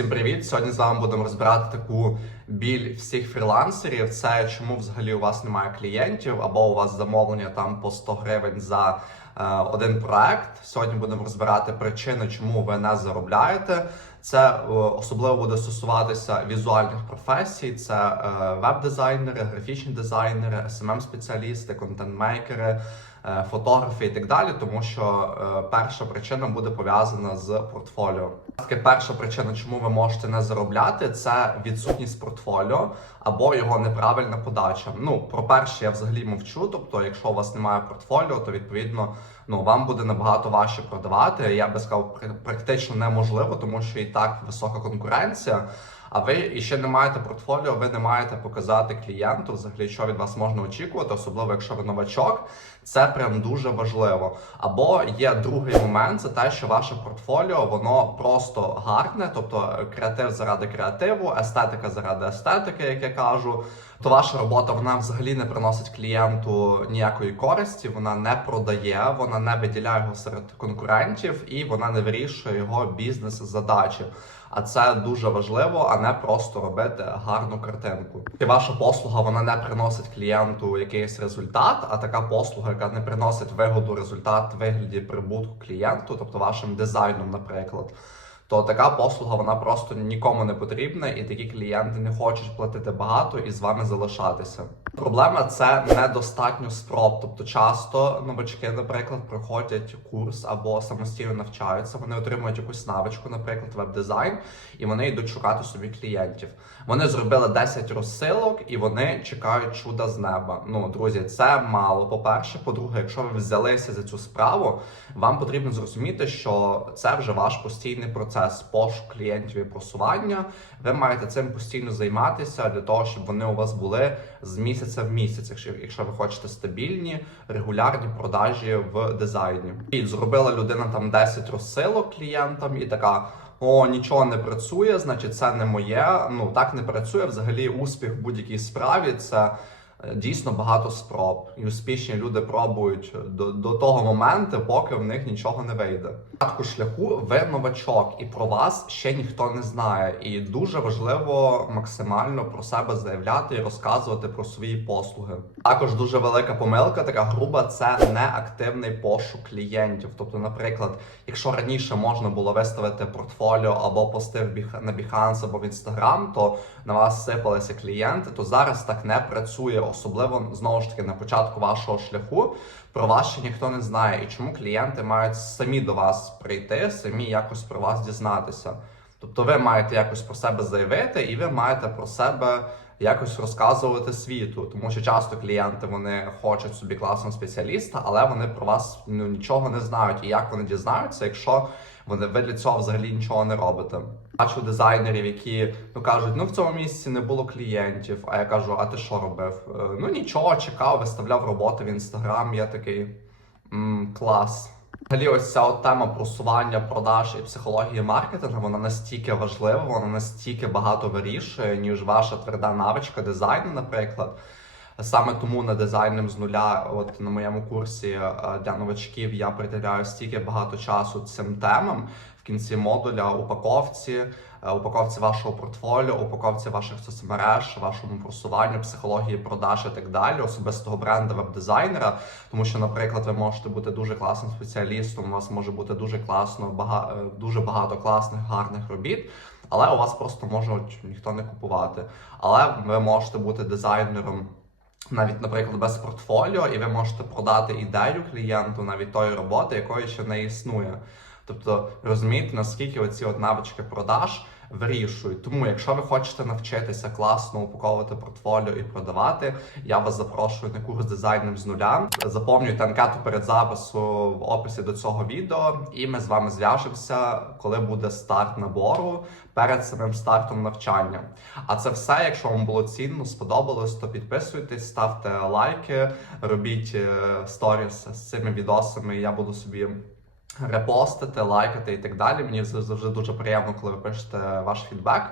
Всім привіт! Сьогодні з вами будемо розбирати таку біль всіх фрілансерів. Це чому взагалі у вас немає клієнтів, або у вас замовлення там по 100 гривень за е, один проект. Сьогодні будемо розбирати причини, чому ви не заробляєте. Це е, особливо буде стосуватися візуальних професій: це е, веб-дизайнери, графічні дизайнери, smm спеціалісти контент-мейкери. Е, Фотографи і так далі, тому що е, перша причина буде пов'язана з портфоліо. Таке перша причина, чому ви можете не заробляти, це відсутність портфоліо або його неправильна подача. Ну про перше я взагалі мовчу. Тобто, якщо у вас немає портфоліо, то відповідно ну вам буде набагато важче продавати. Я би сказав, пр- практично неможливо, тому що і так висока конкуренція. А ви і ще не маєте портфоліо, ви не маєте показати клієнту, взагалі, що від вас можна очікувати, особливо якщо ви новачок. Це прям дуже важливо. Або є другий момент, це те, що ваше портфоліо воно просто гарне, тобто креатив заради креативу, естетика заради естетики, як я кажу. То ваша робота вона взагалі не приносить клієнту ніякої користі, вона не продає, вона не виділяє його серед конкурентів і вона не вирішує його бізнес-задачі. А це дуже важливо, не просто робити гарну картинку. І ваша послуга вона не приносить клієнту якийсь результат, а така послуга, яка не приносить вигоду результат вигляді прибутку клієнту, тобто вашим дизайном, наприклад. То така послуга вона просто нікому не потрібна, і такі клієнти не хочуть платити багато і з вами залишатися. Проблема це недостатньо спроб. Тобто часто новачки, наприклад, проходять курс або самостійно навчаються. Вони отримують якусь навичку, наприклад, веб-дизайн, і вони йдуть шукати собі клієнтів. Вони зробили 10 розсилок і вони чекають чуда з неба. Ну, друзі, це мало. По-перше, по-друге, якщо ви взялися за цю справу, вам потрібно зрозуміти, що це вже ваш постійний процес пошуку клієнтів і просування. Ви маєте цим постійно займатися для того, щоб вони у вас були з місяця в місяць, якщо, якщо ви хочете стабільні, регулярні продажі в дизайні. І зробила людина там 10 розсилок клієнтам і така. О, нічого не працює, значить, це не моє. Ну так не працює. Взагалі, успіх в будь-якій справі це дійсно багато спроб. І успішні люди пробують до, до того моменту, поки в них нічого не вийде. Початку шляху ви новачок, і про вас ще ніхто не знає. І дуже важливо максимально про себе заявляти і розказувати про свої послуги. Також дуже велика помилка, така груба, це неактивний пошук клієнтів. Тобто, наприклад, якщо раніше можна було виставити портфоліо або пости на Behance або в Instagram, то на вас сипалися клієнти, то зараз так не працює, особливо знову ж таки на початку вашого шляху. Про вас ще ніхто не знає, і чому клієнти мають самі до вас прийти, самі якось про вас дізнатися. Тобто ви маєте якось про себе заявити, і ви маєте про себе якось розказувати світу, тому що часто клієнти вони хочуть собі класного спеціаліста, але вони про вас ну нічого не знають. І як вони дізнаються, якщо вони ви для цього взагалі нічого не робите? Бачу дизайнерів, які ну кажуть, ну в цьому місці не було клієнтів. А я кажу, а ти що робив? «Е, Ну нічого, чекав, виставляв роботи в інстаграм. Я такий м, клас. Взагалі, ось ця от тема просування, продаж і психології маркетингу, вона настільки важлива, вона настільки багато вирішує, ніж ваша тверда навичка дизайну, наприклад. Саме тому на дизайном з нуля, от на моєму курсі е, для новачків, я приділяю стільки багато часу цим темам в кінці модуля, упаковці, е, упаковці вашого портфоліо, упаковці ваших соцмереж, вашому просуванню, психології продаж і так далі, особистого бренду веб-дизайнера. Тому що, наприклад, ви можете бути дуже класним спеціалістом, у вас може бути дуже класно, бага, е, дуже багато класних гарних робіт. Але у вас просто можуть ніхто не купувати. Але ви можете бути дизайнером навіть, наприклад, без портфоліо, і ви можете продати ідею клієнту навіть тої роботи, якої ще не існує. Тобто розумієте, наскільки оці от навички продаж вирішують. Тому, якщо ви хочете навчитися класно упаковувати портфоліо і продавати, я вас запрошую на курс дизайном з нуля. Заповнюйте анкету перед запису в описі до цього відео, і ми з вами зв'яжемося, коли буде старт набору перед самим стартом навчання. А це все. Якщо вам було цінно, сподобалось, то підписуйтесь, ставте лайки, робіть е, сторіс з цими відосами. Я буду собі репостити, лайкати і так далі. Мені завжди дуже приємно, коли ви пишете ваш фідбек.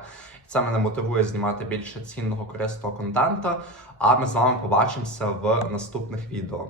Це мене мотивує знімати більше цінного корисного контенту. А ми з вами побачимося в наступних відео.